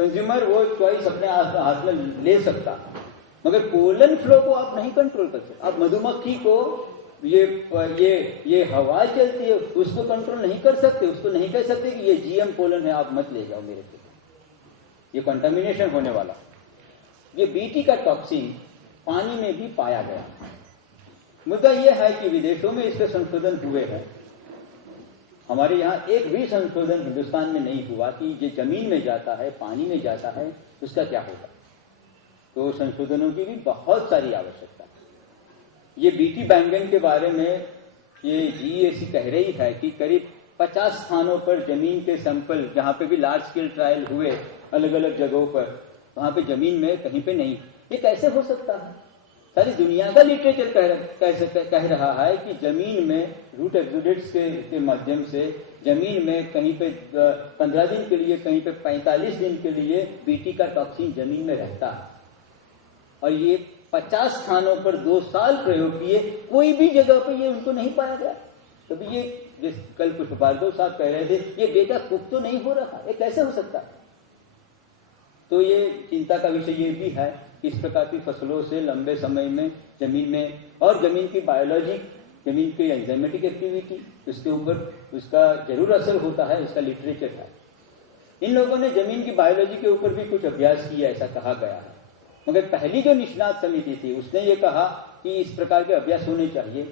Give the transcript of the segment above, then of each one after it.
Consumer वो choice अपने हाथ में ले सकता है, मगर पोलन फ्लो को आप नहीं कंट्रोल कर सकते। आप मधुमक्खी को ये हवा चलती है उसको कंट्रोल नहीं कर सकते, उसको नहीं कह सकते कि ये जीएम पोलन है, आप मत ले जाओ मेरे को, ये कंटामिनेशन होने वाला। ये बीटी का टॉक्सिन पानी में भी पाया गया। मुद्दा यह है कि विदेशों में इसके संशोधन हुए हैं, हमारे यहाँ एक भी संशोधन हिंदुस्तान में नहीं हुआ कि ये जमीन में जाता है, पानी में जाता है, उसका क्या होगा। तो संशोधनों की भी बहुत सारी आवश्यकता है। ये बीटी बैंगन के बारे में ये जीएसी कह रही है कि करीब 50 स्थानों पर जमीन के सैंपल, जहां पे भी लार्ज स्केल ट्रायल हुए अलग अलग जगहों पर, वहां पे जमीन में कहीं पे नहीं। ये कैसे हो सकता है? सारी दुनिया का लिटरेचर कह रहा है कि जमीन में रूट एक्सुडेट्स के माध्यम से जमीन में कहीं पे 15 दिन के लिए, कहीं पे 45 दिन के लिए बीटी का टॉक्सिन जमीन में रहता है। और ये 50 स्थानों पर 2 साल प्रयोग किए, कोई भी जगह पर ये उनको नहीं पाया गया। तभी ये कल कुछ भार्गव साहब कह रहे थे, ये डेटा कुक तो नहीं हो रहा, ये कैसे हो सकता है? तो ये चिंता का विषय ये भी है, इस प्रकार की फसलों से लंबे समय में जमीन में, और जमीन की बायोलॉजी, जमीन की एंजाइमेटिक एक्टिविटी, उसके ऊपर उसका जरूर असर होता है, उसका लिटरेचर है। इन लोगों ने जमीन की बायोलॉजी के ऊपर भी कुछ अभ्यास किया, ऐसा कहा गया है। मगर पहली जो निष्णात समिति थी उसने ये कहा कि इस प्रकार के अभ्यास होने चाहिए,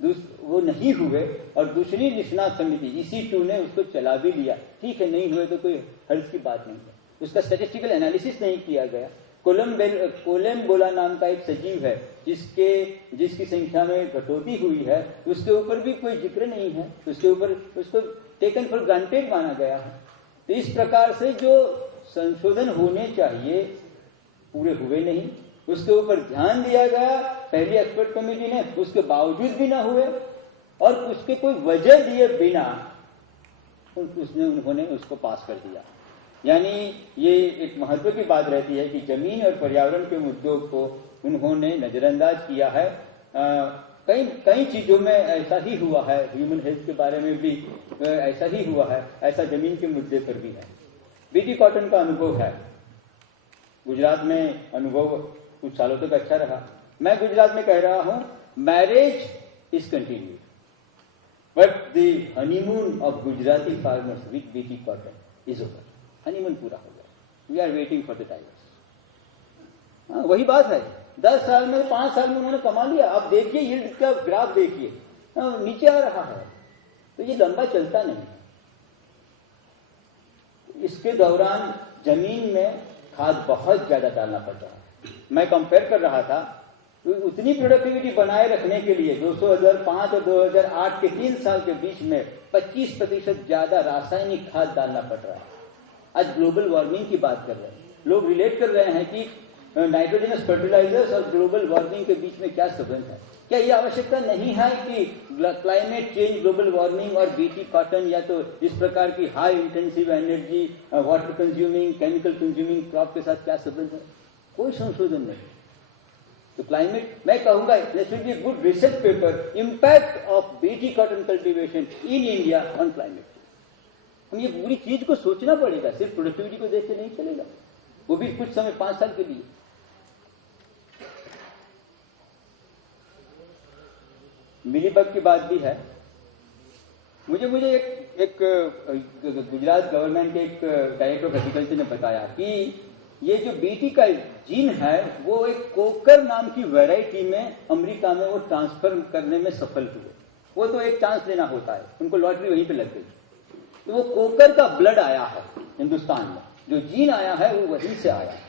वो नहीं हुए। और दूसरी निष्णात समिति EC2 ने उसको चला भी लिया, ठीक है, नहीं हुए तो कोई हर्ज की बात नहीं है, उसका स्टैटिस्टिकल एनालिसिस नहीं किया गया। कोलम्बोला नाम का एक सजीव है जिसकी संख्या में कटौती हुई है, उसके ऊपर भी कोई जिक्र नहीं है, उसके ऊपर उसको टेकन फॉर ग्रांटेड माना गया है। तो इस प्रकार से जो संशोधन होने चाहिए पूरे हुए नहीं, उसके ऊपर ध्यान दिया गया पहली एक्सपर्ट कमेटी ने, उसके बावजूद भी ना हुए, और उसके कोई वजह दिए बिना उन्होंने उसको पास कर दिया। यानी ये एक महत्व की बात रहती है कि जमीन और पर्यावरण के मुद्दों को उन्होंने नजरअंदाज किया है। कई चीजों में ऐसा ही हुआ है, ह्यूमन हेल्थ के बारे में भी ऐसा ही हुआ है, ऐसा जमीन के मुद्दे पर भी है। बीटी कॉटन का अनुभव है, गुजरात में अनुभव कुछ सालों तक अच्छा रहा। मैं गुजरात में कह रहा हूं, marriage is continue, but the honeymoon of Gujarati farmers with BT cotton is over. Honeymoon पूरा हो गया, we are waiting for the tigers. वही बात है, 10 साल में 5 साल में उन्होंने कमा लिया। आप देखिए यील्ड का ग्राफ देखिए, नीचे आ रहा है, तो ये लंबा चलता नहीं। इसके दौरान जमीन में खाद बहुत ज्यादा डालना पड़ रहा है। मैं कंपेयर कर रहा था, तो उतनी प्रोडक्टिविटी बनाए रखने के लिए 2005 और 2008 के 3 साल के बीच में 25% ज्यादा रासायनिक खाद डालना पड़ रहा है। आज ग्लोबल वार्मिंग की बात कर रहे हैं, लोग रिलेट कर रहे हैं कि नाइट्रोजनस फर्टिलाइजर्स और ग्लोबल वार्मिंग के बीच में क्या संबंध है। क्या ये आवश्यकता नहीं है कि क्लाइमेट चेंज, ग्लोबल वार्मिंग और बीटी कॉटन या तो इस प्रकार की high intensive energy, water consuming, chemical consuming crop के साथ क्या संबंध है? कोई संशोधन नहीं। तो क्लाइमेट, मैं कहूंगा there should be good research paper, impact of BT cotton cultivation in India on climate. हम ये पूरी चीज को सोचना पड़ेगा, सिर्फ प्रोडक्टिविटी को देख के नहीं चलेगा, वो भी कुछ समय 5 साल के लिए। मिलीबग की बात भी है। मुझे एक गुजरात गवर्नमेंट के एक डायरेक्टर ऑफ एग्रीकल्चर ने बताया कि ये जो बीटी का जीन है वो एक कोकर नाम की वैरायटी में अमेरिका में वो ट्रांसफर करने में सफल हुए। वो तो एक चांस लेना होता है, उनको लॉटरी वहीं पे लग गई। तो वो कोकर का ब्लड आया है हिंदुस्तान में, जो जीन आया है वो वहीं से आया है।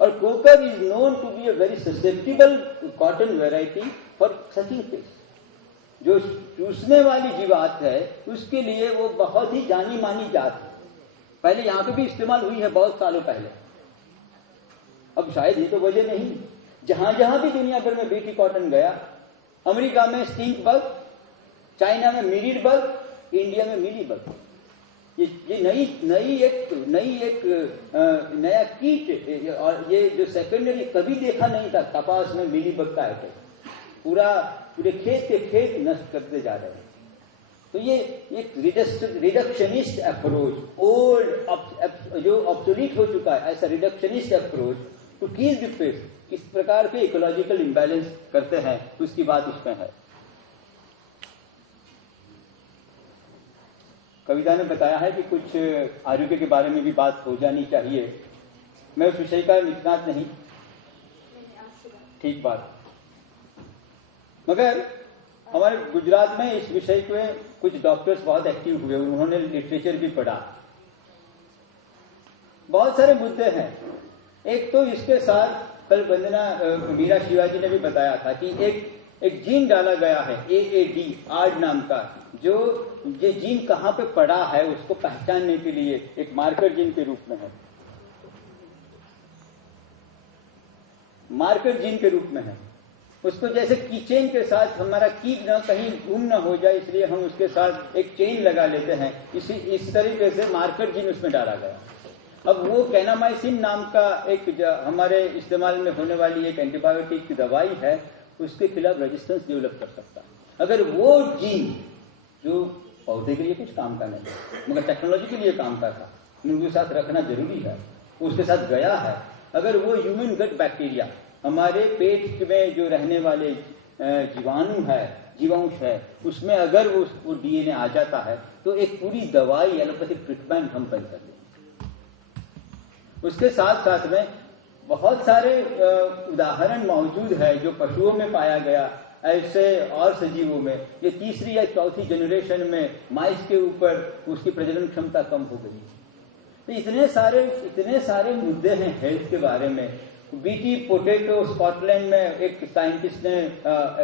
और Coker is known to be a very susceptible cotton variety for sucking fish. जो चूसने वाली जीवात है उसके लिए वो बहुत ही जानी मानी जात है। पहले यहां पे भी इस्तेमाल हुई है बहुत सालों पहले, अब शायद ये तो वजह नहीं। जहां जहां भी दुनिया भर में बीटी कॉटन गया, अमेरिका में स्टिंक बग, चाइना में मिलीड बग, इंडिया में मिली बग। ये नई एक नया कीट, और ये जो सेकेंडरी कभी देखा नहीं था, कपास में मिली बग का अटैक, पूरे खेत के खेत नष्ट करते जा रहे हैं। तो ये एक रिडक्शनिस्ट अप्रोच, ओल्ड जो ऑब्सोलीट हो चुका है, ऐसा reductionist approach to kill the pest, किस प्रकार के इकोलॉजिकल इम्बैलेंस करते हैं उसकी बात उसमें है। कविता ने बताया है कि कुछ आरोग्य के बारे में भी बात हो जानी चाहिए। मैं उस विषय का निष्णात नहीं, ठीक बात, मगर हमारे गुजरात में इस विषय के कुछ डॉक्टर्स बहुत एक्टिव हुए, उन्होंने लिटरेचर भी पढ़ा। बहुत सारे मुद्दे हैं। एक तो इसके साथ कल वंदना मीरा शिवाजी ने भी बताया था कि एक जीन डाला गया है AAD, आर्ड नाम का, जो ये जीन कहां पे पड़ा है उसको पहचानने के लिए एक मार्कर जीन के रूप में है, मार्कर जीन के रूप में है। उसको जैसे की चेन के साथ हमारा की न कहीं गुम न हो जाए, इसलिए हम उसके साथ एक चेन लगा लेते हैं, इस तरीके से मार्कर जीन उसमें डाला गया। अब वो कैनामाइसिन नाम का एक हमारे इस्तेमाल में होने वाली एक एंटीबायोटिक की दवाई है, उसके खिलाफ रेजिस्टेंस डेवलप कर सकता है। अगर वो जीन जो पौधे के लिए कुछ काम का नहीं मगर टेक्नोलॉजी के लिए काम का था, उनके साथ रखना जरूरी है, उसके साथ गया है, अगर वो ह्यूमन गट बैक्टीरिया, हमारे पेट में जो रहने वाले जीवाणु है, जीवांश है, उसमें अगर वो DNA आ जाता है तो एक पूरी दवाई, एलोपैथिक ट्रीटमेंट हम बंद कर देंगे। उसके साथ साथ में बहुत सारे उदाहरण मौजूद है जो पशुओं में पाया गया, ऐसे और सजीवों में। ये तीसरी या चौथी जनरेशन में माइस के ऊपर उसकी प्रजनन क्षमता कम हो गई। तो इतने सारे मुद्दे हैं हेल्थ के बारे में। बीटी पोटैटो, स्कॉटलैंड में एक साइंटिस्ट ने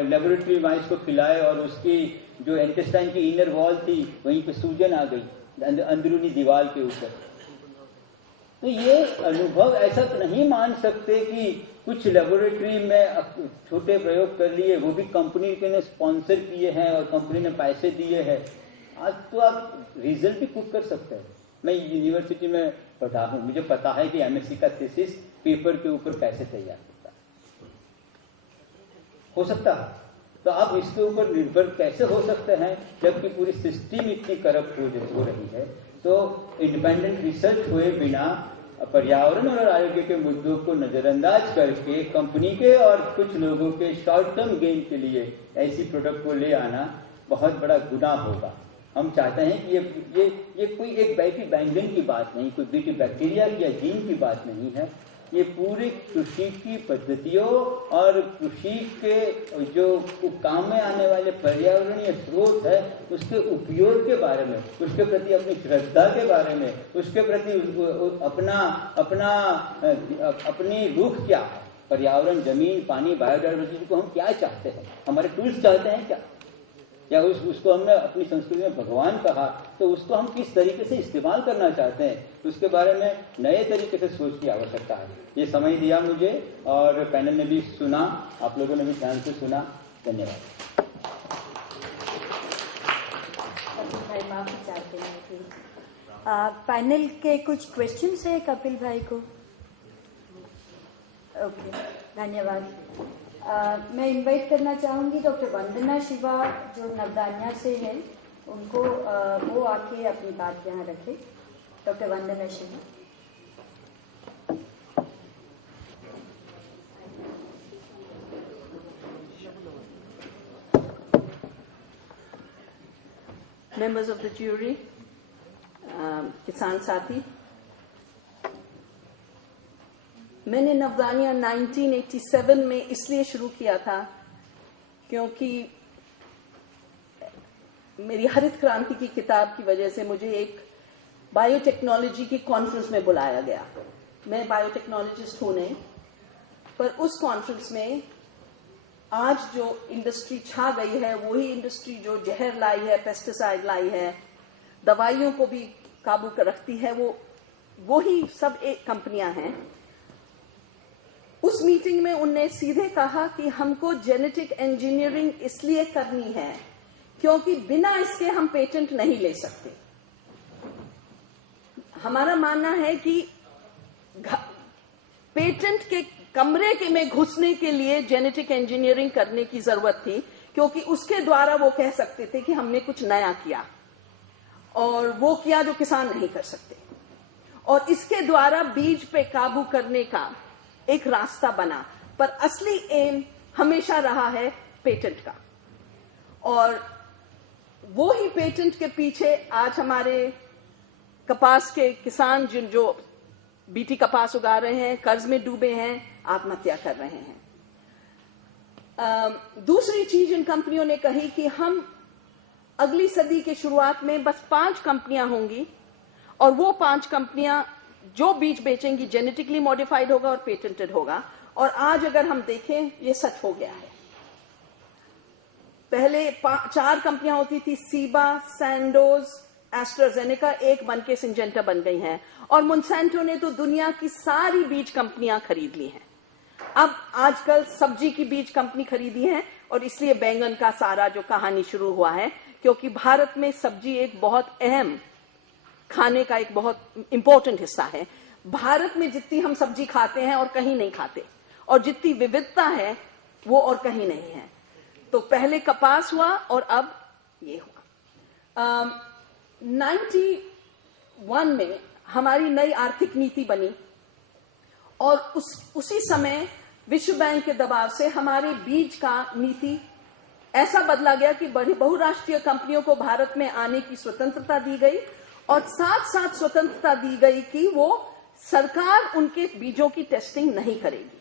लेबोरेटरी माइस को खिलाए और उसकी जो इंटेस्टाइन की इनर वॉल थी वहीं पे सूजन आ गई अंदरूनी दीवार के ऊपर। तो ये अनुभव ऐसा तो नहीं मान सकते कि कुछ लेबोरेटरी में छोटे प्रयोग कर लिए, वो भी कंपनी के ने स्पॉन्सर किए हैं और कंपनी ने पैसे दिए हैं। आज तो आप रिजल्ट भी कुक कर सकते हैं। मैं यूनिवर्सिटी में पढ़ा हूं, मुझे पता है कि MSc का थीसिस पेपर के ऊपर कैसे तैयार होता हो सकता है। तो आप इसके ऊपर निर्भर कैसे हो सकते हैं जबकि पूरी सिस्टम इतनी करप्ट हो रही है। तो इंडिपेंडेंट रिसर्च हुए बिना पर्यावरण और आरोग्य के मुद्दों को नजरअंदाज करके कंपनी के और कुछ लोगों के शॉर्ट टर्म गेन के लिए ऐसी प्रोडक्ट को ले आना बहुत बड़ा गुनाह होगा। हम चाहते हैं कि ये कोई एक बैटी बैंगन की बात नहीं, कोई बीटी बैक्टीरिया या जीन की बात नहीं है। ये पूरी कृषि की पद्धतियों और कृषि के जो काम में आने वाले पर्यावरणीय स्रोत है उसके उपयोग के बारे में, उसके प्रति अपनी श्रद्धा के बारे में, उसके प्रति अपनी रुख क्या है, पर्यावरण, जमीन, पानी, बायोडायवर्सिटी को हम क्या चाहते हैं, हमारे टूल्स चाहते हैं क्या, या उसको हमने अपनी संस्कृति में भगवान कहा तो उसको हम किस तरीके से इस्तेमाल करना चाहते हैं, उसके बारे में नए तरीके से सोच की आवश्यकता है। ये समय दिया मुझे और पैनल ने भी सुना, आप लोगों ने भी ध्यान से सुना। धन्यवाद। भाई माफी चाहते हैं। पैनल के कुछ क्वेश्चंस है कपिल भाई को? ओके, धन्यवाद। मैं इनवाइट करना चाहूंगी डॉक्टर वंदना शिवा जो नवदान्या से हैं, उनको वो आके अपनी बात यहाँ रखें। Doctor Vandana Shiva. Members of the jury, किसान साथी, मैंने नवदान्या 1987 में इसलिए शुरू किया था क्योंकि मेरी हरित क्रांति की किताब की वजह से मुझे एक बायोटेक्नोलॉजी की कॉन्फ्रेंस में बुलाया गया। मैं बायोटेक्नोलॉजिस्ट हूं नहीं, पर उस कॉन्फ्रेंस में आज जो इंडस्ट्री छा गई है वही इंडस्ट्री जो जहर लाई है, पेस्टिसाइड लाई है, दवाइयों को भी काबू कर रखती है, वो ही सब एक कंपनियां हैं। उस मीटिंग में उनने सीधे कहा कि हमको जेनेटिक इंजीनियरिंग इसलिए करनी है क्योंकि बिना इसके हम पेटेंट नहीं ले सकते। हमारा मानना है कि पेटेंट के कमरे के में घुसने के लिए जेनेटिक इंजीनियरिंग करने की जरूरत थी क्योंकि उसके द्वारा वो कह सकते थे कि हमने कुछ नया किया, और वो किया जो किसान नहीं कर सकते, और इसके द्वारा बीज पे काबू करने का एक रास्ता बना। पर असली एम हमेशा रहा है पेटेंट का, और वो ही पेटेंट के पीछे आज हमारे कपास के किसान जो बीटी कपास उगा रहे हैं, कर्ज में डूबे हैं, आत्महत्या कर रहे हैं। दूसरी चीज इन कंपनियों ने कही कि हम अगली सदी के शुरुआत में बस 5 कंपनियां होंगी, और वो 5 कंपनियां जो बीज बेचेंगी जेनेटिकली मॉडिफाइड होगा और पेटेंटेड होगा। और आज अगर हम देखें, ये सच हो गया है। पहले 4 कंपनियां होती थी, सीबा, सैंडोज, एस्ट्राजेनेका, एक बनके सिंजेंटा बन गई हैं, और मोंसैंटो ने तो दुनिया की सारी बीज कंपनियां खरीद ली हैं। अब आजकल सब्जी की बीज कंपनी खरीदी है, और इसलिए बैंगन का सारा जो कहानी शुरू हुआ है, क्योंकि भारत में सब्जी एक बहुत अहम खाने का एक बहुत इंपॉर्टेंट हिस्सा है। भारत में जितनी हम सब्जी खाते हैं और कहीं नहीं खाते, और जितनी विविधता है वो और कहीं नहीं है। तो पहले कपास हुआ और अब ये हुआ। 91 में हमारी नई आर्थिक नीति बनी, और उसी समय विश्व बैंक के दबाव से हमारे बीज का नीति ऐसा बदला गया कि बड़ी बहुराष्ट्रीय कंपनियों को भारत में आने की स्वतंत्रता दी गई, और साथ साथ स्वतंत्रता दी गई कि वो सरकार उनके बीजों की टेस्टिंग नहीं करेगी।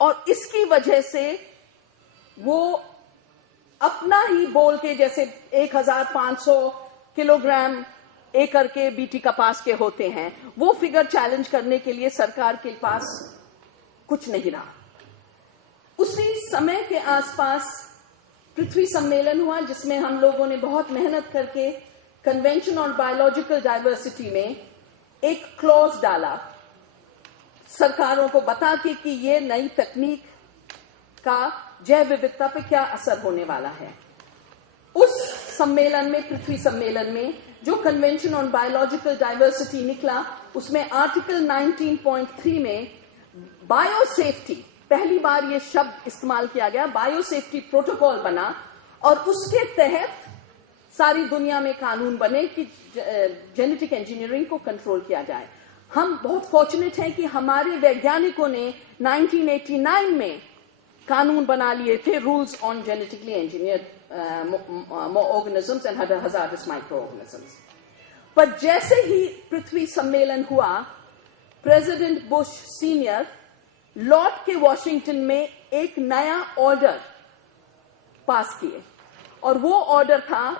और इसकी वजह से वो अपना ही बोल के, जैसे 1500 किलोग्राम एकड़ के बीटी कपास के होते हैं, वो फिगर चैलेंज करने के लिए सरकार के पास कुछ नहीं रहा। उसी समय के आसपास पृथ्वी सम्मेलन हुआ, जिसमें हम लोगों ने बहुत मेहनत करके कन्वेंशन ऑन बायोलॉजिकल डाइवर्सिटी में एक क्लॉज डाला, सरकारों को बता के कि ये नई तकनीक का जैव विविधता पे क्या असर होने वाला है। उस सम्मेलन में, पृथ्वी सम्मेलन में, जो कन्वेंशन ऑन बायोलॉजिकल डाइवर्सिटी निकला, उसमें आर्टिकल 19.3 में बायोसेफ्टी, पहली बार ये शब्द इस्तेमाल किया गया, बायोसेफ्टी प्रोटोकॉल बना, और उसके तहत सारी दुनिया में कानून बने कि जेनेटिक इंजीनियरिंग को कंट्रोल किया जाए। हम बहुत फॉर्चुनेट हैं कि हमारे वैज्ञानिकों ने 1989 में कानून बना लिए थे, rules on genetically engineered organisms and hazards micro organisms. पर जैसे ही पृथ्वी सम्मेलन हुआ, प्रेसिडेंट बुश सीनियर लौट के वॉशिंगटन में एक नया ऑर्डर पास किए, और वो ऑर्डर था,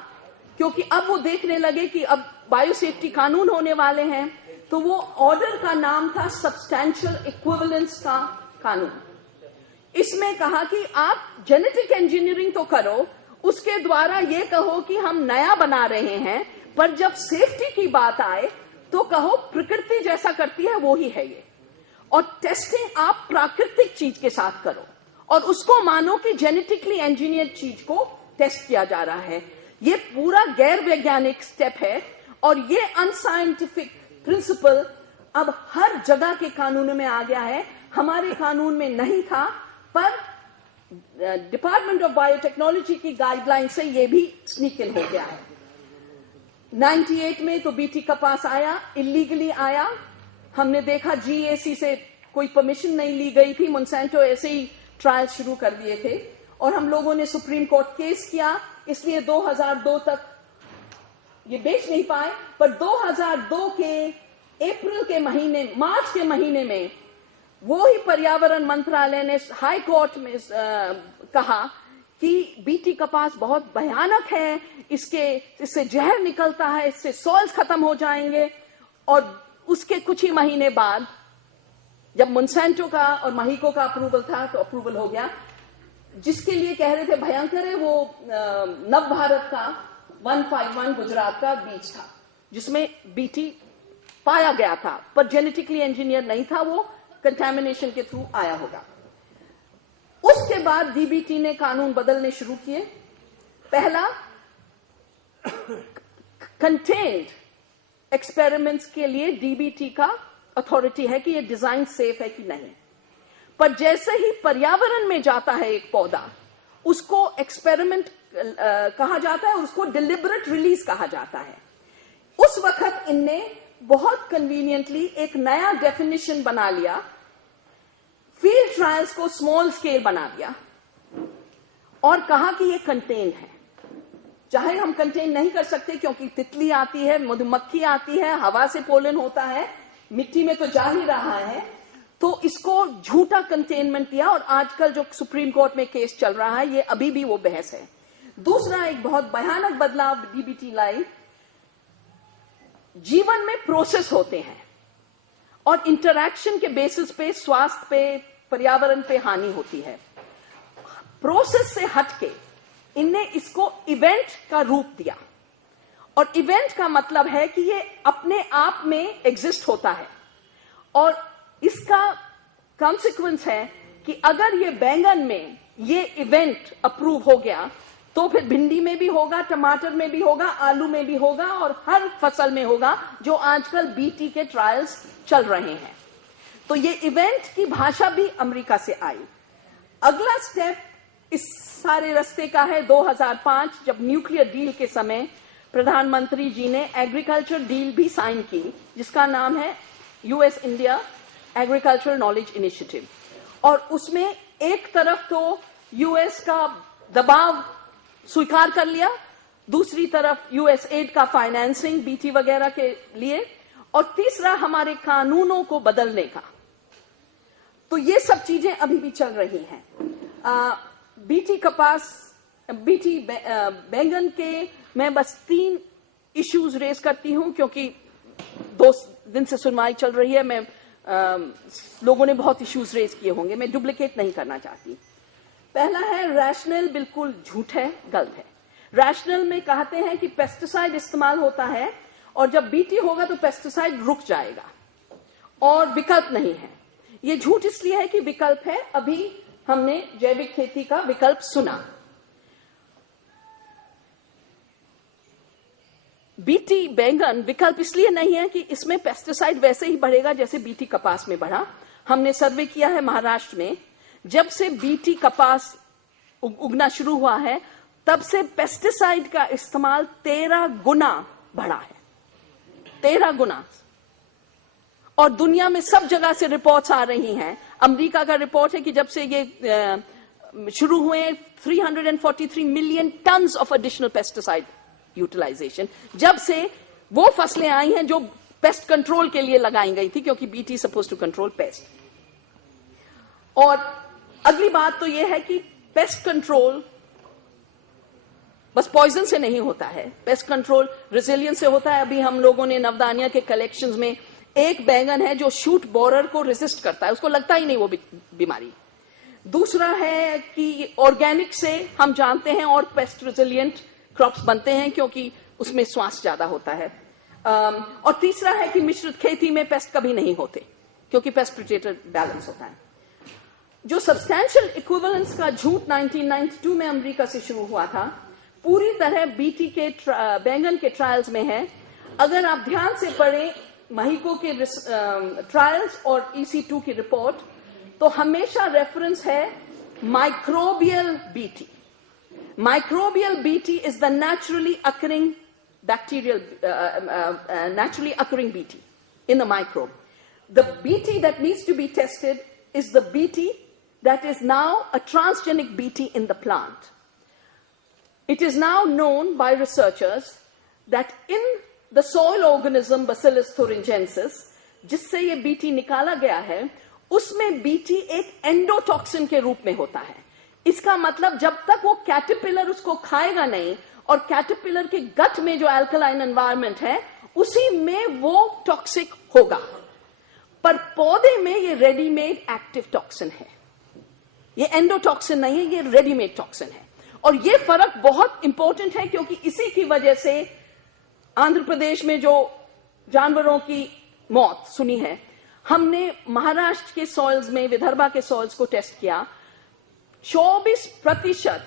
क्योंकि अब वो देखने लगे कि अब बायोसेफ्टी कानून होने वाले हैं, तो वो ऑर्डर का नाम था सब्सटैंशियल इक्विवेलेंस का कानून। इसमें कहा कि आप जेनेटिक इंजीनियरिंग तो करो, उसके द्वारा ये कहो कि हम नया बना रहे हैं, पर जब सेफ्टी की बात आए तो कहो प्रकृति जैसा करती है वो ही है ये, और टेस्टिंग आप प्राकृतिक चीज के साथ करो, और उसको मानो कि जेनेटिकली इंजीनियर्ड चीज को टेस्ट किया जा रहा है। ये पूरा गैर वैज्ञानिक स्टेप है, और ये अनसाइंटिफिक प्रिंसिपल अब हर जगह के कानूनों में आ गया है। हमारे कानून में नहीं था, पर डिपार्टमेंट ऑफ बायोटेक्नोलॉजी की गाइडलाइन से ये भी स्नीक इन हो गया है। 98 में तो बीटी कपास आया, इलीगली आया। हमने देखा जीएसी से कोई परमिशन नहीं ली गई थी, मोंसैंटो ऐसे ही ट्रायल शुरू कर दिए थे, और हम लोगों ने सुप्रीम कोर्ट केस किया, इसलिए 2002 तक ये बेच नहीं पाए। पर 2002 के अप्रैल के महीने, मार्च के महीने में वो ही पर्यावरण मंत्रालय ने हाई कोर्ट में कहा कि बीटी कपास बहुत भयानक है, इससे जहर निकलता है, इससे सॉइल्स खत्म हो जाएंगे। और उसके कुछ ही महीने बाद जब मोंसैंटो का और महीको का अप्रूवल था, तो अप्रूवल हो गया, जिसके लिए कह रहे थे भयंकर है, वो नव भारत का 151 गुजरात का बीज था, जिसमें बीटी पाया गया था, पर जेनेटिकली इंजीनियर नहीं था, वो कंटेमिनेशन के थ्रू आया होगा। उसके बाद डीबीटी ने कानून बदलने शुरू किए। पहला, कंटेन्ड एक्सपेरिमेंट्स के लिए डीबीटी का अथॉरिटी है कि ये डिजाइन सेफ है कि नहीं। पर जैसे ही पर्यावरण में जाता है एक पौधा, उसको एक्सपेरिमेंट कहा जाता है और उसको डिलिबरेट रिलीज कहा जाता है। उस वक्त इनने बहुत कन्वीनियंटली एक नया डेफिनेशन बना लिया, फील्ड ट्रायल्स को स्मॉल स्केल बना दिया और कहा कि ये कंटेन है। चाहे हम कंटेन नहीं कर सकते क्योंकि तितली आती है, मधुमक्खी आती है, हवा से पोलन होता है, मिट्टी में तो जा ही रहा है, तो इसको झूठा कंटेनमेंट दिया और आजकल जो सुप्रीम कोर्ट में केस चल रहा है ये अभी भी वो बहस है। दूसरा एक बहुत भयानक बदलाव डीबीटी लाई, जीवन में प्रोसेस होते हैं और इंटरैक्शन के बेसिस पे स्वास्थ्य पे, पर्यावरण पे हानि होती है। प्रोसेस से हटके इनने इसको इवेंट का रूप दिया और इवेंट का मतलब है कि ये अपने आप में एग्जिस्ट होता है और इसका कॉन्सिक्वेंस है कि अगर ये बैंगन में ये इवेंट अप्रूव हो गया तो फिर भिंडी में भी होगा, टमाटर में भी होगा, आलू में भी होगा और हर फसल में होगा, जो आजकल बीटी के ट्रायल्स चल रहे हैं। तो ये इवेंट की भाषा भी अमेरिका से आई। अगला स्टेप इस सारे रास्ते का है 2005, जब न्यूक्लियर डील के समय प्रधानमंत्री जी ने एग्रीकल्चर डील भी साइन की, जिसका नाम है US India agricultural knowledge initiative. और उसमें एक तरफ तो यूएस का दबाव स्वीकार कर लिया, दूसरी तरफ यूएस एड का फाइनेंसिंग बीटी वगैरह के लिए, और तीसरा हमारे कानूनों को बदलने का। तो ये सब चीजें अभी भी चल रही हैं। बीटी कपास, बीटी बैंगन के मैं बस 3 इश्यूज रेज करती हूं क्योंकि 2 दिन से सुनवाई चल रही है। मैं लोगों ने बहुत इश्यूज रेज किए होंगे, मैं डुप्लीकेट नहीं करना चाहती। पहला है रैशनल बिल्कुल झूठ है, गलत है। रैशनल में कहते हैं कि पेस्टिसाइड इस्तेमाल होता है और जब बीटी होगा तो पेस्टिसाइड रुक जाएगा और विकल्प नहीं है। ये झूठ इसलिए है कि विकल्प है, अभी हमने जैविक खेती का विकल्प सुना। बीटी बैंगन विकल्प इसलिए नहीं है कि इसमें पेस्टिसाइड वैसे ही बढ़ेगा जैसे बीटी कपास में बढ़ा। हमने सर्वे किया है महाराष्ट्र में, जब से बीटी कपास उगना शुरू हुआ है तब से पेस्टिसाइड का इस्तेमाल 13 गुना बढ़ा है, 13 गुना। और दुनिया में सब जगह से रिपोर्ट्स आ रही हैं। अमेरिका का रिपोर्ट है कि जब से ये शुरू हुए 343 million tons of additional pesticide utilization, जब से वो फसलें आई हैं जो पेस्ट कंट्रोल के लिए लगाई गई थी, क्योंकि BT suppose to control pest. और अगली बात तो यह है कि पेस्ट कंट्रोल बस पॉइजन से नहीं होता है, पेस्ट कंट्रोल रेजिलियंस से होता है। अभी हम लोगों ने नवदानिया के कलेक्शंस में एक बैंगन है जो शूट बोरर को रेजिस्ट करता है, उसको लगता ही नहीं वो बीमारी। दूसरा है कि ऑर्गेनिक से हम जानते हैं और पेस्ट रेजिलियंट क्रॉप्स बनते हैं क्योंकि उसमें स्वास्थ्य ज्यादा होता है। और तीसरा है कि मिश्रित खेती में पेस्ट कभी नहीं होते क्योंकि पेस्ट प्रेडेटर बैलेंस होता है। जो सब्सटैंशियल इक्विवेलेंस का झूठ 1992 में अमेरिका से शुरू हुआ था, पूरी तरह बीटी के बैंगन के ट्रायल्स में है। अगर आप ध्यान से पढ़ें महिको के ट्रायल्स और EC2 की रिपोर्ट, तो हमेशा रेफरेंस है microbial BT. Microbial BT is the naturally occurring BT in the microbe. The BT that needs to be tested is the BT that is now a transgenic BT in the plant. It is now known by researchers that in the soil organism Bacillus thuringiensis, जिससे ये BT निकाला गया है, उसमें BT एक endotoxin के रूप में होता है। इसका मतलब जब तक वो कैटरपिलर उसको खाएगा नहीं, और कैटरपिलर के गट में जो अल्कलाइन एनवायरनमेंट है उसी में वो टॉक्सिक होगा। पर पौधे में ये रेडीमेड एक्टिव टॉक्सिन है, ये एंडोटॉक्सिन नहीं है, ये रेडीमेड टॉक्सिन है। और ये फर्क बहुत इंपॉर्टेंट है क्योंकि इसी की वजह से आंध्र प्रदेश में जो जानवरों की मौत सुनी है, हमने महाराष्ट्र के सॉइल्स में, विदर्भा के सॉइल्स को टेस्ट किया। 24%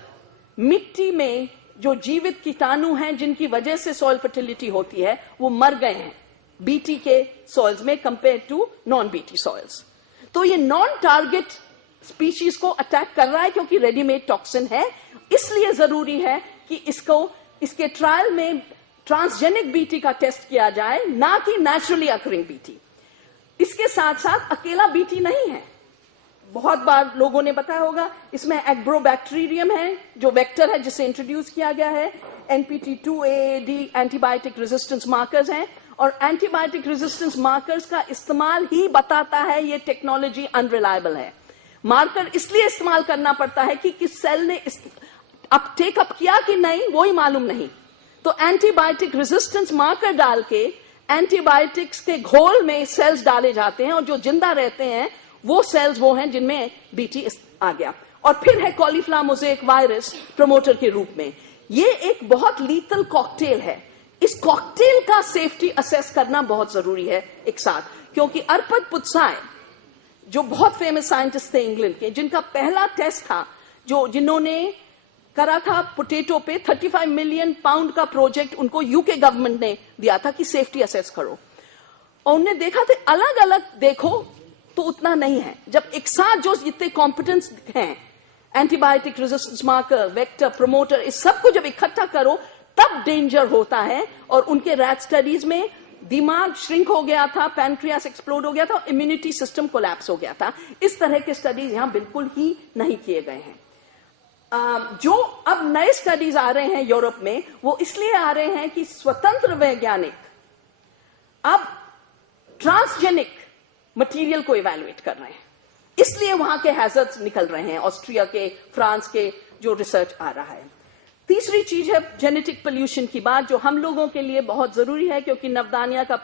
मिट्टी में जो जीवित कीटाणु हैं जिनकी वजह से सॉइल फर्टिलिटी होती है वो मर गए हैं बीटी के सॉइल्स में compare to non BT soils. तो ये नॉन टारगेट स्पीशीज को अटैक कर रहा है क्योंकि रेडीमेड टॉक्सिन है। इसलिए जरूरी है कि इसके ट्रायल में ट्रांसजेनिक बीटी का टेस्ट किया जाए, ना कि नेचुरली अकरिंग बीटी। इसके साथ साथ अकेला बीटी नहीं है, बहुत बार लोगों ने बताया होगा इसमें एग्रोबैक्टीरियम है जो वेक्टर है जिसे इंट्रोड्यूस किया गया है, NPT2AAD एंटीबायोटिक रेजिस्टेंस मार्कर्स हैं, और एंटीबायोटिक रेजिस्टेंस मार्कर्स का इस्तेमाल ही बताता है ये टेक्नोलॉजी अनरिलायबल है। मार्कर इसलिए इस्तेमाल करना पड़ता है कि किस सेल ने अब टेकअप किया कि नहीं वो ही मालूम नहीं, तो एंटीबायोटिक रेजिस्टेंस मार्कर डाल के एंटीबायोटिक्स के घोल में सेल्स डाले जाते हैं और जो जिंदा रहते हैं वो सेल्स वो हैं जिनमें बीटी आ गया। और फिर है कॉलीफ्लावर मोज़ेक वायरस प्रमोटर के रूप में। ये एक बहुत लीथल कॉकटेल है। इस कॉकटेल का सेफ्टी असेस करना बहुत जरूरी है एक साथ, क्योंकि अर्पद पुत्साय जो बहुत फेमस साइंटिस्ट थे इंग्लैंड के, जिनका पहला टेस्ट था जिन्होंने करा था पोटैटो पे 35 मिलियन पाउंड का प्रोजेक्ट उनको यूके गवर्नमेंट ने दिया था कि सेफ्टी असेस करो, और उन्होंने देखा था अलग अलग देखो तो उतना नहीं है। जब एक साथ जो जितने कॉम्पिटेंस हैं, antibiotic resistance marker, vector, promoter, इस सबको जब इकट्ठा करो तब डेंजर होता है। और उनके रैट स्टडीज में दिमाग श्रिंक हो गया था, पैनक्रियास एक्सप्लोड हो गया था, इम्यूनिटी सिस्टम कोलैप्स हो गया था। इस तरह के स्टडीज यहां बिल्कुल ही नहीं किए गए हैं। जो अब नए स्टडीज आ रहे हैं यूरोप में, वो इसलिए आ रहे हैं कि स्वतंत्र वैज्ञानिक अब ट्रांसजेनिक मटेरियल को इवैल्यूएट कर रहे हैं, इसलिए वहां के हैजर्ड्स निकल रहे हैं, ऑस्ट्रिया के, फ्रांस के जो रिसर्च आ रहा है। तीसरी चीज है जेनेटिक पोल्यूशन की बात, जो हम लोगों के लिए बहुत जरूरी है, क्योंकि नवदानिया का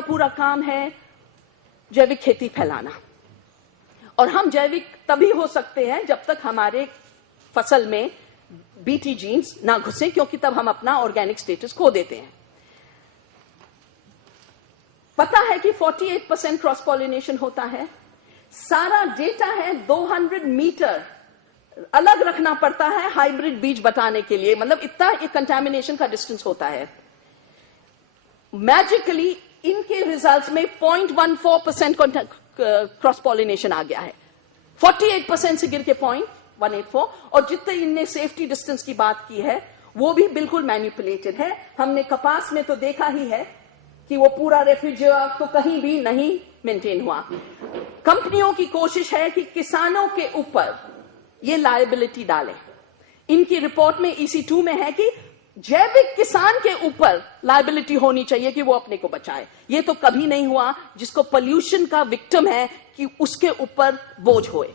पूरा काम है जैविक खेती फैलाना, और हम जैविक तभी हो सकते हैं जब तक हमारे फसल में बीटी जीन्स ना घुसे, क्योंकि तब हम अपना ऑर्गेनिक स्टेटस खो देते हैं। पता है कि 48% क्रॉस पॉलिनेशन होता है। सारा डेटा है 200 मीटर अलग रखना पड़ता है हाइब्रिड बीज बताने के लिए, मतलब इतना ये कंटामिनेशन का डिस्टेंस होता है। मैजिकली इनके रिजल्ट्स में 0.14% क्रॉस पॉलिनेशन आ गया है, 48% से गिर के 0.184, और जितने इनने सेफ्टी डिस्टेंस की बात की है वो भी बिल्कुल मैनिपुलेटेड है। हमने कपास में तो देखा ही है कि वो पूरा रेफ्रिजरेटर तो कहीं भी नहीं मेंटेन हुआ। कंपनियों की कोशिश है कि किसानों के ऊपर ये लायबिलिटी डालें। इनकी रिपोर्ट में EC2 में है कि जैविक किसान के ऊपर लायबिलिटी होनी चाहिए कि वो अपने को बचाए। ये तो कभी नहीं हुआ। जिसको पोल्यूशन का विक्टिम है कि उसके ऊपर बोझ होए।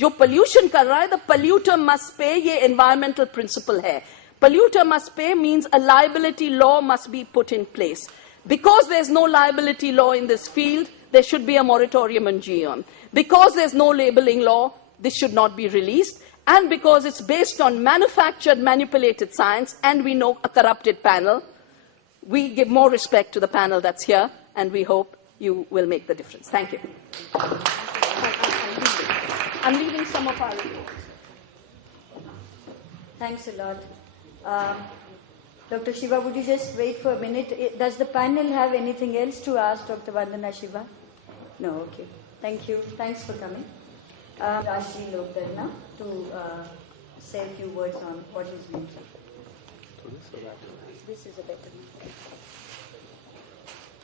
जो पोल्यूशन कर रहा है, द पोल्यूटर मस्ट पे, ये एनवायरमेंटल प्रिंसिपल है। Polluter must pay means a liability law must be put in place. Because there's no liability law in this field, there should be a moratorium on GM. Because there's no labeling law, this should not be released. And because it's based on manufactured, manipulated science, and we know a corrupted panel, we give more respect to the panel that's here, and we hope you will make the difference. Thank you. I'm leaving some of our reports. Thanks a lot. Dr. Shiva, would you just wait for a minute? Does the panel have anything else to ask Dr. Vandana Shiva? No, okay. Thank you. Thanks for coming. Rashri Lokdarna to say a few words on what he's been saying. This is a better one.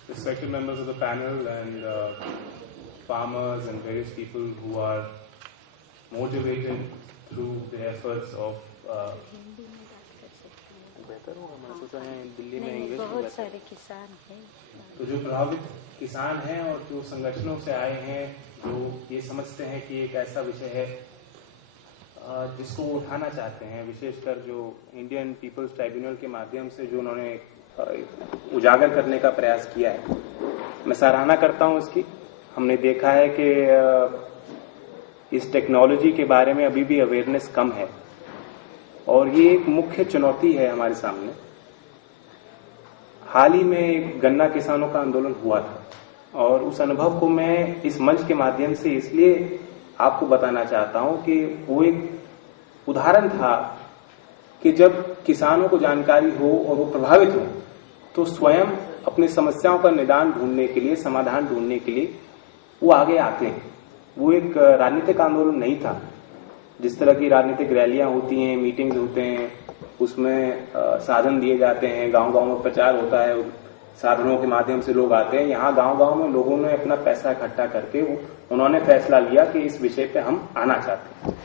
Respected members of the panel and farmers and various people who are motivated through the efforts of नहीं, बहुत सारे किसान हैं। तो जो प्रभावित किसान हैं और जो संगठनों से आए हैं, जो ये समझते हैं कि एक ऐसा विषय है जिसको वो उठाना चाहते हैं, विशेषकर जो इंडियन पीपल्स ट्राइब्यूनल के माध्यम से जो उन्होंने उजागर करने का प्रयास किया है, मैं सराहना करता हूं इसकी। हमने देखा है कि इस टेक्नोलॉजी के बारे में अभी भी अवेयरनेस कम है, और ये एक मुख्य चुनौती है हमारे सामने। हाल ही में गन्ना किसानों का आंदोलन हुआ था, और उस अनुभव को मैं इस मंच के माध्यम से इसलिए आपको बताना चाहता हूं कि वो एक उदाहरण था कि जब किसानों को जानकारी हो और वो प्रभावित हो, तो स्वयं अपनी समस्याओं का निदान ढूंढने के लिए, समाधान ढूंढने के लिए वो आगे आते हैं। वो एक राजनीतिक आंदोलन नहीं था। जिस तरह की राजनीतिक रैलियां होती हैं, मीटिंग्स होते हैं, उसमें साधन दिए जाते हैं, गांव-गांव में प्रचार होता है, साधनों के माध्यम से लोग आते हैं। यहाँ गांव-गांव में लोगों ने अपना पैसा इकट्ठा करके उन्होंने फैसला लिया कि इस विषय पे हम आना चाहते हैं।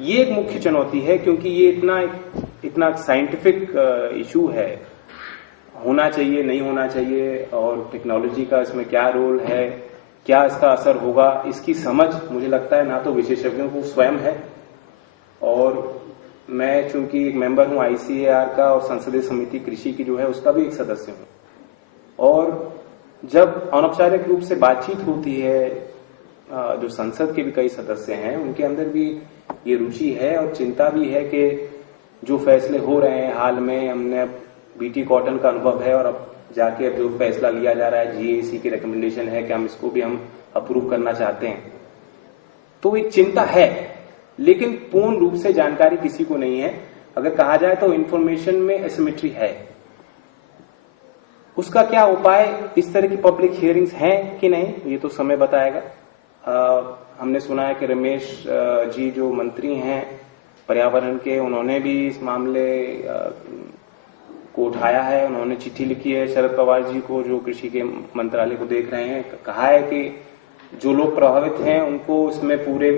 ये एक मुख्य चुनौती है, क्योंकि ये इतना साइंटिफिक इशू है, होना चाहिए नहीं होना चाहिए, और टेक्नोलॉजी का इसमें क्या रोल है, क्या इसका असर होगा, इसकी समझ मुझे लगता है ना तो विशेषज्ञों को स्वयं है, और मैं चूंकि एक मेंबर हूं ICAR का और संसदीय समिति कृषि की जो है उसका भी एक सदस्य हूं, और जब अनौपचारिक रूप से बातचीत होती है, जो संसद के भी कई सदस्य हैं उनके अंदर भी ये रुचि है और चिंता भी है कि जो फैसले हो रहे हैं हाल में, हमने BT कॉटन का अनुभव है, और अब जाके जो फैसला लिया जा रहा है GAC की रिकमेंडेशन है कि हम इसको भी हम अप्रूव करना चाहते हैं, तो एक चिंता है, लेकिन पूर्ण रूप से जानकारी किसी को नहीं है। अगर कहा जाए तो इंफॉर्मेशन में एसिमेट्री है। उसका क्या उपाय, इस तरह की पब्लिक हियरिंग्स हैं कि नहीं, ये तो समय बताएगा। हमने सुना है कि रमेश जी जो मंत्री हैं पर्यावरण के, उन्होंने भी इस मामले को उठाया है। उन्होंने चिट्ठी लिखी है शरद पवार जी को, जो कृषि के मंत्रालय को देख रहे हैं, कहा है कि जो लोग प्रभावित हैं उनको इसमें पूरे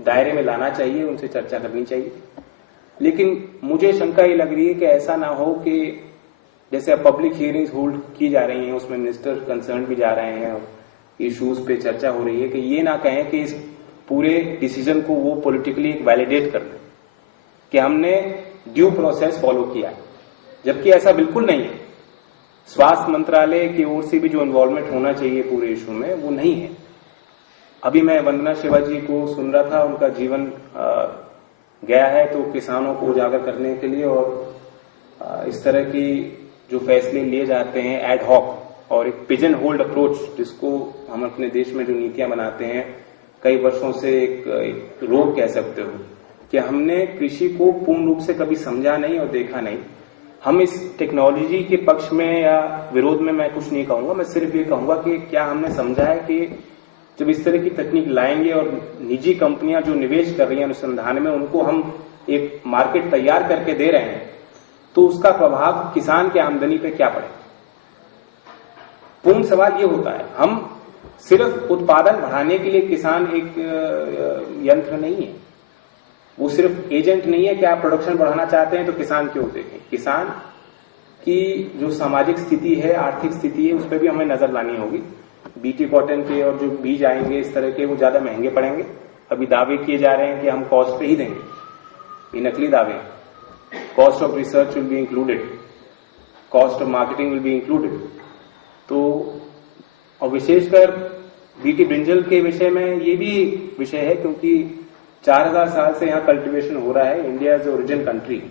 दायरे में लाना चाहिए, उनसे चर्चा करनी चाहिए। लेकिन मुझे शंका ये लग रही है कि ऐसा ना हो कि जैसे अब पब्लिक हियरिंग्स होल्ड की जा रही हैं, उसमें मिनिस्टर कंसर्न भी जा रहे हैं, इश्यूज पे चर्चा हो रही है, कि ये ना कहें कि इस पूरे डिसीजन को वो पॉलिटिकली वैलिडेट कर दें कि हमने ड्यू प्रोसेस फॉलो किया, जबकि ऐसा बिल्कुल नहीं है। स्वास्थ्य मंत्रालय की ओर से भी जो इन्वॉल्वमेंट होना चाहिए पूरे इशू में वो नहीं है। अभी मैं वंदना शिवा जी को सुन रहा था, उनका जीवन गया है तो किसानों को उजागर करने के लिए, और इस तरह की जो फैसले लिए जाते हैं एड हॉक और एक पिजन होल्ड अप्रोच, जिसको हम अपने देश में जो नीतियां बनाते हैं कई वर्षों से एक रोग कह सकते हो, कि हमने कृषि को पूर्ण रूप से कभी समझा नहीं और देखा नहीं। हम इस टेक्नोलॉजी के पक्ष में या विरोध में मैं कुछ नहीं कहूंगा, मैं सिर्फ ये कहूंगा कि क्या हमने समझा है कि जब इस तरह की तकनीक लाएंगे और निजी कंपनियां जो निवेश कर रही हैं अनुसंधान में, उनको हम एक मार्केट तैयार करके दे रहे हैं, तो उसका प्रभाव किसान की आमदनी पे क्या पड़ेगा। पूर्ण सवाल ये होता है, हम सिर्फ उत्पादन बढ़ाने के लिए किसान एक यंत्र नहीं है, वो सिर्फ एजेंट नहीं है कि आप प्रोडक्शन बढ़ाना चाहते हैं तो किसान क्यों देखें। किसान की जो सामाजिक स्थिति है, आर्थिक स्थिति है, उस पर भी हमें नजर लानी होगी। BT कॉटन के और जो बीज आएंगे इस तरह के, वो ज्यादा महंगे पड़ेंगे। अभी दावे किए जा रहे हैं कि हम कॉस्ट पे ही देंगे, ये नकली दावे हैं। Cost of research will be included, cost of marketing will be included. तो और विशेषकर BT ब्रिंजल के विषय में ये भी विषय है, क्योंकि 4000 साल से यहाँ कल्टीवेशन हो रहा है। India is origin country.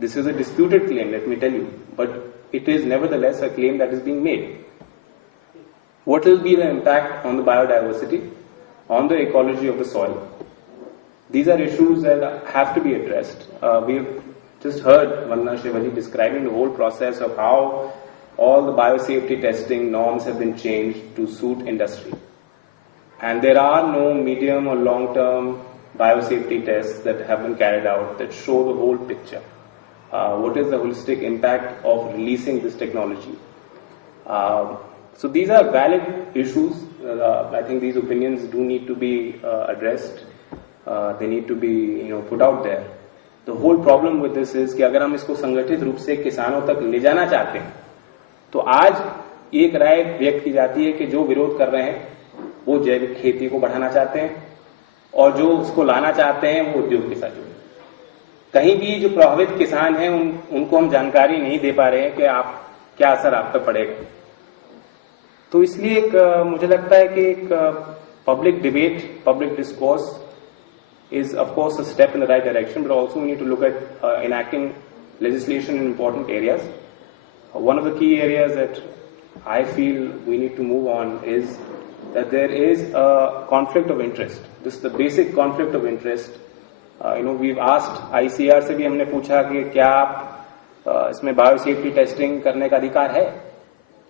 This is a disputed claim, let me tell you, but it is nevertheless a claim that is being made. What will be the impact on the biodiversity, on the ecology of the soil? These are issues that have to be addressed. We've just heard Vandana Shivaji describing the whole process of how all the biosafety testing norms have been changed to suit industry. And there are no medium or long-term biosafety tests that have been carried out that show the whole picture. What is the holistic impact of releasing this technology? So these are valid issues. I think these opinions do need to be addressed. They need to be, put out there. The whole problem with this is कि अगर हम इसको संगठित रूप से किसानों तक ले जाना चाहते हैं, तो आज एक राय व्यक्त की जाती है कि जो विरोध कर रहे हैं वो जैविक खेती को बढ़ाना चाहते हैं, और जो उसको लाना चाहते हैं वो उद्योग के साथ जुड़े। कहीं भी जो प्रभावित किसान हैं उनको हम जानकारी नहीं दे पा रहे हैं कि आप क्या असर आप पर पड़ेगा। तो इसलिए मुझे लगता है कि एक public debate, public discourse is of course a step in the right direction, but also we need to look at enacting legislation in important areas. One of the key areas that I feel we need to move on is that there is a conflict of interest. This is the basic conflict of interest. We've asked ICAR से भी हमने पूछा कि क्या आप इसमें biosafety testing करने का अधिकार है।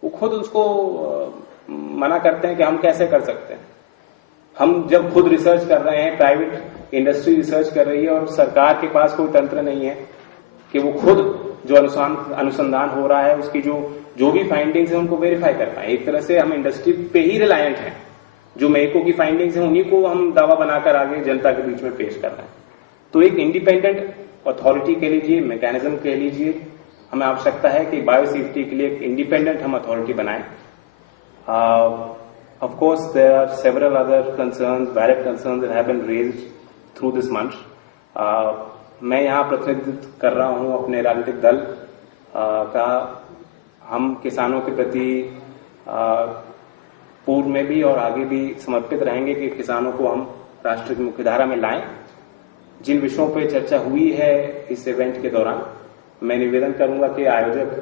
वो खुद उसको मना करते हैं कि हम कैसे कर सकते हैं। हम जब खुद रिसर्च कर रहे हैं, प्राइवेट इंडस्ट्री रिसर्च कर रही है और सरकार के पास कोई तंत्र नहीं है कि वो खुद जो अनुसंधान हो रहा है उसकी जो भी फाइंडिंग्स है उनको वेरीफाई कर पाए। एक तरह से हम इंडस्ट्री पे ही रिलायंट हैं, जो मेको की फाइंडिंग्स हैं उन्हीं को हम दावा बनाकर आगे जनता के बीच में पेश कर रहे हैं। तो एक इंडिपेंडेंट अथॉरिटी कह लीजिए, मैकेनिज्म कह लीजिए, हमें आवश्यकता है कि बायोसेफ्टी के लिए एक इंडिपेंडेंट हम अथॉरिटी बनाएं। Of course, there are several other concerns, valid concerns that have been raised through this month. मैं यहाँ प्रतिनिधित्व कर रहा हूँ अपने राजनीतिक दल का। हम किसानों के प्रति पूर्व में भी और आगे भी समर्पित रहेंगे कि किसानों को हम राष्ट्र की मुख्यधारा में लाएं। जिन विषयों पर चर्चा हुई है इस इवेंट के दौरान, मैं निवेदन करूंगा कि आयोजक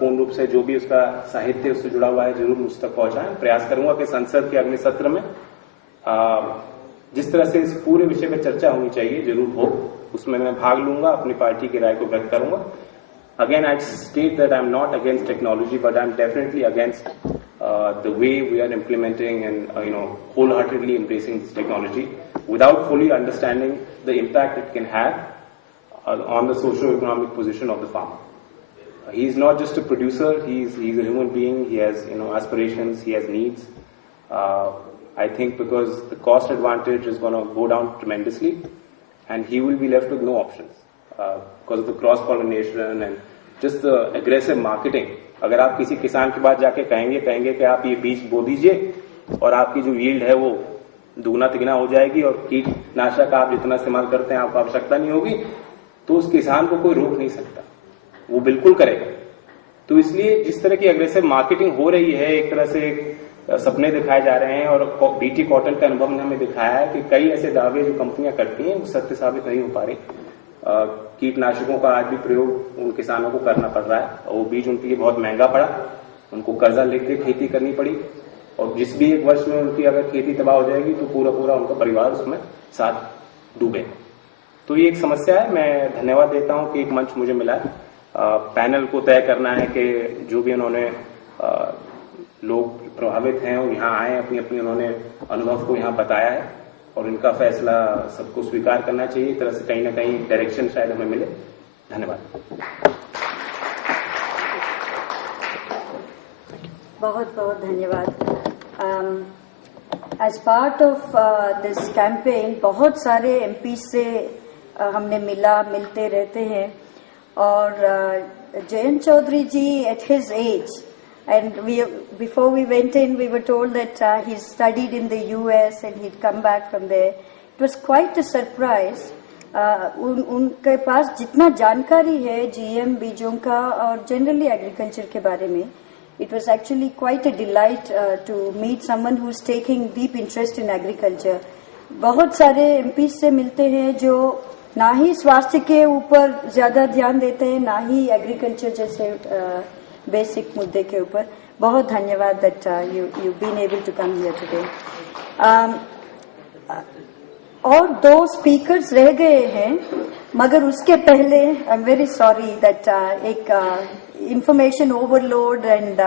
पूर्ण रूप से जो भी उसका साहित्य उससे जुड़ा हुआ है जरूर मुझ तक पहुंचाएं। प्रयास करूंगा कि संसद के अगले सत्र में जिस तरह से इस पूरे विषय पर चर्चा होनी चाहिए जरूर हो, उसमें मैं भाग लूंगा, अपनी पार्टी की राय को व्यक्त करूंगा। Again, I state that I'm not against technology, but I'm definitely against the way we are implementing and wholeheartedly embracing this technology without fully understanding the impact it can have on the socio-economic position of the farmer. He's not just a producer; he's a human being. He has aspirations. He has needs. I think because the cost advantage is going to go down tremendously, and he will be left with no options. Because of the cross-pollination and just the aggressive marketing. अगर आप किसी किसान के पास जाके कहेंगे कि आप ये बीज बो दीजिए और आपकी जो यील्ड है वो दुगना तिगना हो जाएगी और कीटनाशक आप जितना इस्तेमाल करते हैं आपको आवश्यकता नहीं होगी, तो उस किसान को कोई रोक नहीं सकता, वो बिल्कुल करेगा। तो इसलिए जिस तरह की अग्रेसिव मार्केटिंग हो रही है, एक तरह से सपने दिखाए जा रहे हैं और बीटी कॉटन का अनुभव ने हमें दिखाया है कि कई ऐसे दावे जो कंपनियां करती हैं वो सत्य साबित नहीं हो पा रही। कीटनाशकों का आज भी प्रयोग उन किसानों को करना पड़ रहा है और वो बीज उनके लिए बहुत महंगा पड़ा, उनको कर्जा लेके खेती करनी पड़ी और जिस भी एक वर्ष में उनकी अगर खेती तबाह हो जाएगी तो पूरा उनका परिवार उसमें साथ डूबे। तो ये एक समस्या है। मैं धन्यवाद देता हूं कि एक मंच मुझे मिला है। पैनल को तय करना है कि जो भी उन्होंने लोग प्रभावित हैं वो यहाँ आए, अपनी उन्होंने अनुभव को यहाँ बताया है और इनका फैसला सबको स्वीकार करना चाहिए। इस तरह से कहीं ना कहीं डायरेक्शन शायद हमें मिले। धन्यवाद। बहुत बहुत धन्यवाद। As part of this campaign बहुत सारे एमपी से हमने मिलते रहते हैं और Jayant Chaudhary ji at his age and before we went in we were told that he studied in the US and he'd come back from there. It was quite a surprise. उनके पास जितना जानकारी है GM बीजों का और generally agriculture के बारे में, it was actually quite a delight to meet someone who's taking deep interest in agriculture. बहुत सारे MP से मिलते हैं जो ना ही स्वास्थ्य के ऊपर ज्यादा ध्यान देते हैं, ना ही एग्रीकल्चर जैसे बेसिक मुद्दे के ऊपर। बहुत धन्यवाद that you been able to come here today. और 2 स्पीकर्स रह गए हैं, मगर उसके पहले I am very sorry that एक information overload and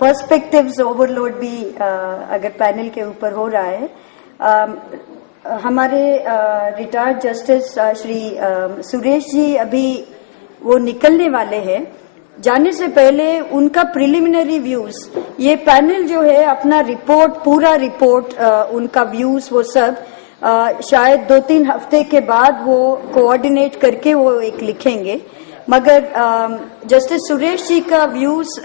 perspectives overload भी अगर पैनल के ऊपर हो रहा है। हमारे रिटायर्ड जस्टिस श्री सुरेश जी अभी वो निकलने वाले हैं। जाने से पहले उनका प्रिलिमिनरी व्यूज, ये पैनल जो है अपना रिपोर्ट, पूरा रिपोर्ट उनका व्यूज वो सब शायद 2-3 हफ्ते के बाद वो कोऑर्डिनेट करके वो एक लिखेंगे। मगर जस्टिस सुरेश जी का व्यूज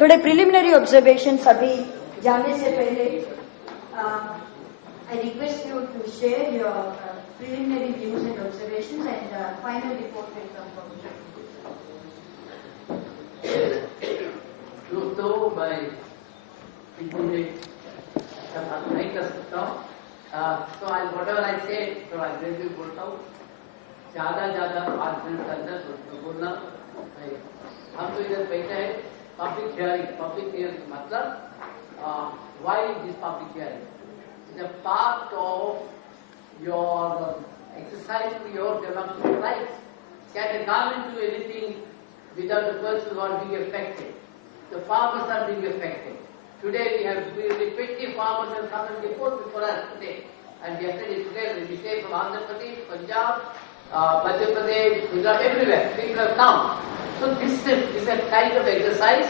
थोड़े प्रिलिमिनरी ऑब्जर्वेशन अभी जाने से पहले I request you to share your preliminary views and observations and final report will come from तो मैं इतने नहीं कर सकता हूँ, तो आज whatever I say, तो आज भी बोलता हूँ। ज्यादा 5 मिनट के अंदर बोलना। हम तो इधर बैठे हैं पब्लिक हियरिंग मतलब why this public hearing? It's a part of your exercise to your democratic rights. Can a government do anything without the persons who are being affected? The farmers are being affected. Today we have nearly 20 farmers have come and report before us today. And today we say from Andhra Pradesh, Punjab, Madhya Pradesh, Gujarat, everywhere. People have come. So this is a kind of exercise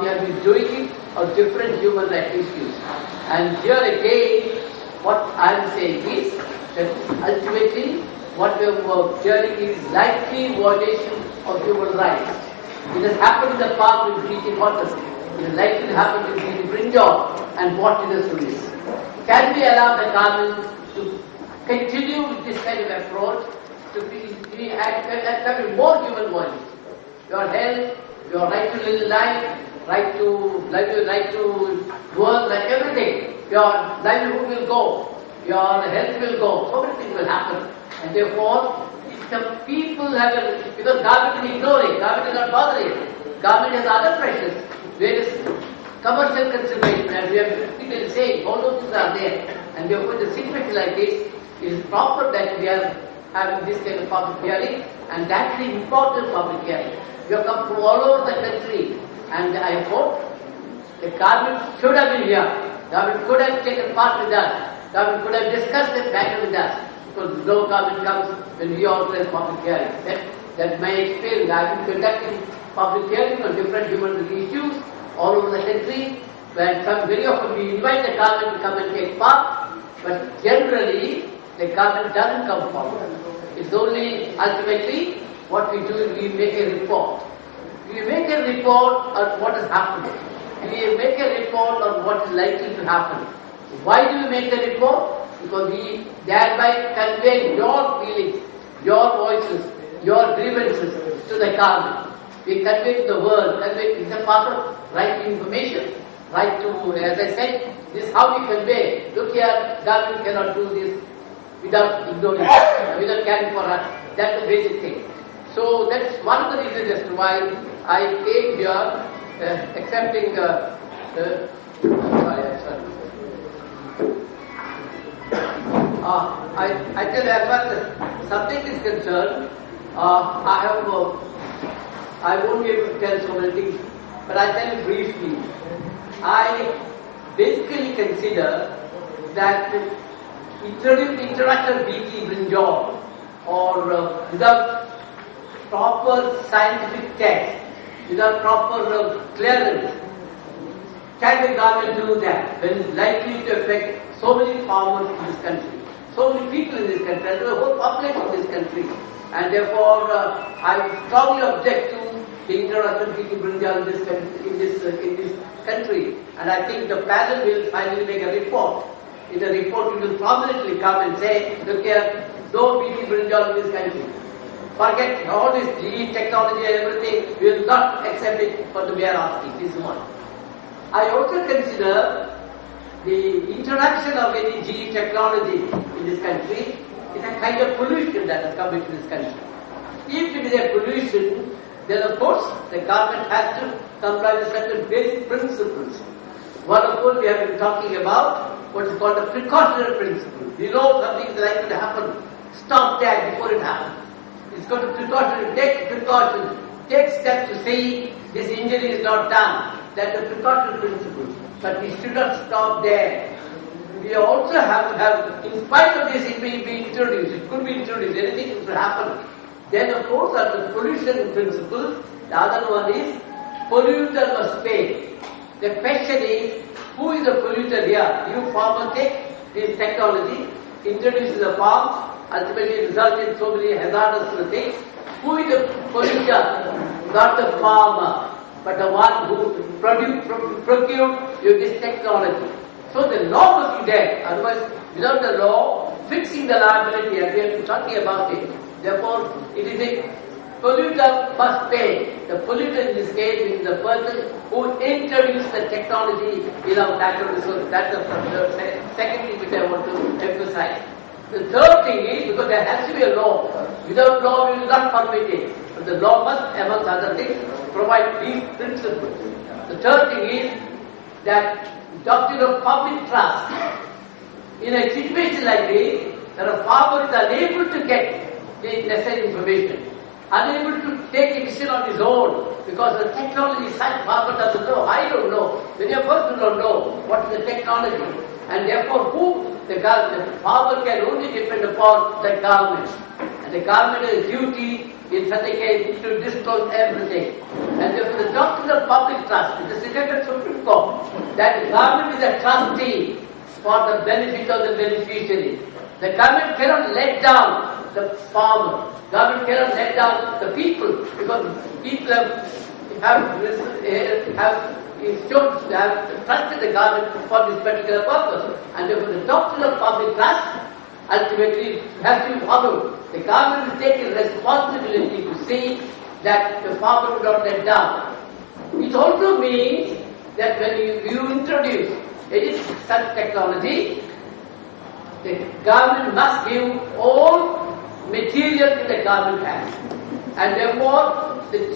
we have been doing it of different human rights issues. And here again, what I am saying is that ultimately what we are hearing is likely violation of human rights. It has happened in the past with P.T. Waters. It is likely to happen with P.T. Brinjal and what it is to this. Can we allow the government to continue with this kind of approach to be having more human values? Your health, your right to live life, right to work, like everything. Your livelihood will go, your health will go, so many things will happen. And therefore, the people have because government is ignoring, government is not bothering. Government has other pressures, various commercial consideration, and we have people saying all those things are there. And therefore, the situation like this, it is proper that we are having this kind of public hearing, and that's the important public hearing. We have come from all over the country, and I hope the government should have been here. Government could have taken part with us. Government could have discussed the matter with us. Because no government comes when we organize public hearings. That's my experience. I've been conducting public hearings on different human rights issues all over the country. Where very often we invite the government to come and take part, but generally the government doesn't come forward. It's only ultimately what we do is we make a report. We make a report on what has happened. We make a report on what is likely to happen. Why do we make the report? Because we thereby convey your feelings, your voices, your grievances to the government. We convey to the world, it's a part of right to information, right to, as I said, this is how we convey. Look here, government cannot do this without ignoring it, without caring for us. That's the basic thing. So that's one of the reasons as to why I came here accepting I tell you, as far as the subject is concerned, I won't be able to tell so many things, but I'll tell you briefly. I basically consider that introductor B.T. Brinjal or without proper scientific test, without proper clearance, can the government do that when it's likely to affect so many farmers in this country, so many people in this country, and the whole population of this country? And therefore, I strongly object to the introduction of B.T. Brinjal in this country. And I think the panel will finally make a report. In the report, we will prominently come and say, look here, no B.T. Brinjal in this country. Forget all this GE technology and everything, we will not accept it for the mere asking. This is one. I also consider the introduction of any GE technology in this country is a kind of pollution that has come into this country. If it is a pollution, then of course the government has to comply with certain basic principles. One of course we have been talking about what is called the precautionary principle. We know something is likely to happen. Stop that before it happens. It's got to take precautions, take steps to see this injury is not done. That's the precautionary principle. But we should not stop there. We also have to have, in spite of this, it may be introduced, it could be introduced, anything could happen. Then of course, under the pollution principle, the other one is polluter must pay. The question is, who is the polluter here? You farmer take this technology, introduces a farm, ultimately result in so many hazardous things. Who is the polluter? Not the farmer, but the one who procured this technology. So the law must be there. Otherwise, without the law fixing the liability, and we have been talking about it, therefore, it is a polluter must pay. The polluter in this case is the person who introduced the technology in our natural resources. That's the second thing which I want to emphasize. The third thing is, because there has to be a law. Without law, we will not permit it. But the law must, amongst other things, provide these principles. The third thing is that doctrine of public trust. In a situation like this, that a farmer is unable to get the necessary information, unable to take a decision on his own because the technology is such farmer doesn't know. I don't know. Many of us do not know what is the technology. And therefore, the farmer can only depend upon the government. And the government has a duty in such a case to disclose everything. And therefore, the doctrine of public trust is the second Supreme Court that the government is a trustee for the benefit of the beneficiary. The government cannot let down the farmer. Government cannot let down the people because people have trusted the government for this particular purpose. And therefore, the doctrine of public trust ultimately has to be followed. The government will take a responsibility to see that the farmer will not let down. It also means that when you introduce any such technology, the government must give all material to the government hands. And therefore, the